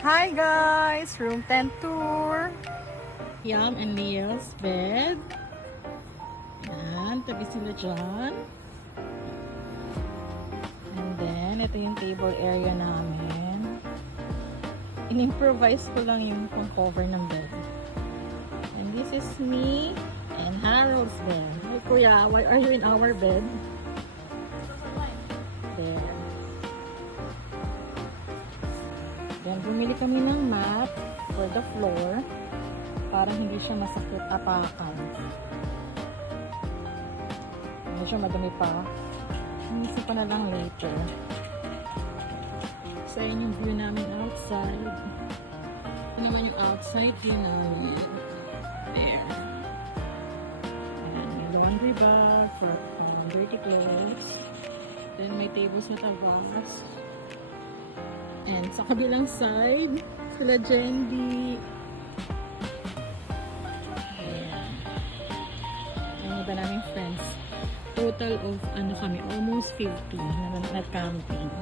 Hi guys! Room 10 tour! Yam and Leo's bed. Yan, tabi sila dyan. And then, ito yung table area namin. In-improvise ko lang yung cover ng bed. And this is me and Harold's bed. Hey kuya, why are you in our bed? There. Then, bumili kami ng mat for the floor para hindi siya masakit apakan. Medyo madumi pa. Inisip ko na lang later. So, yun yung view namin outside. Ito naman yung outside view namin. There. Ayan, may laundry bag for dirty clothes. Then, may tables na tabas. And sa kabilang side, sila Jendi. Ayan. Yung iba naming friends. Total of, kami, almost 50 na nag-camping.